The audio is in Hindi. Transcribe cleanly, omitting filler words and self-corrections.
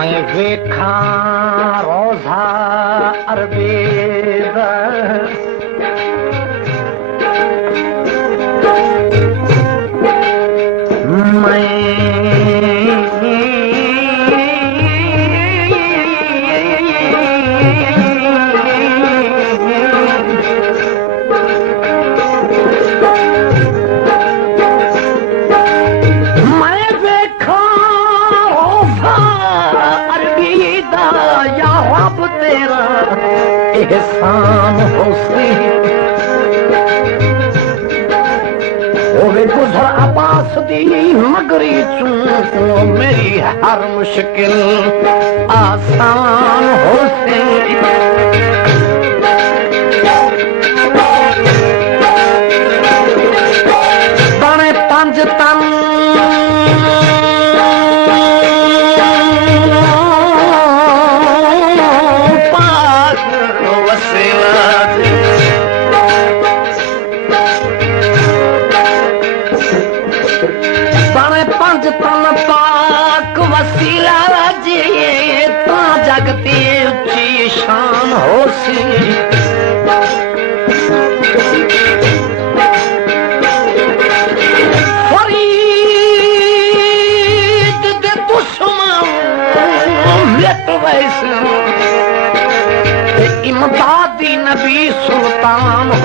मैं वेखा रोजा अरबेद एहसान होसी होवे गुजर अब्बास दी मगरी चूं मेरी हर मुश्किल आसान होसी बने पंज तन जगती उच्ची शान होसी फरीद दे दुश्मन मिट वैसे इमदादी नबी सुल्तान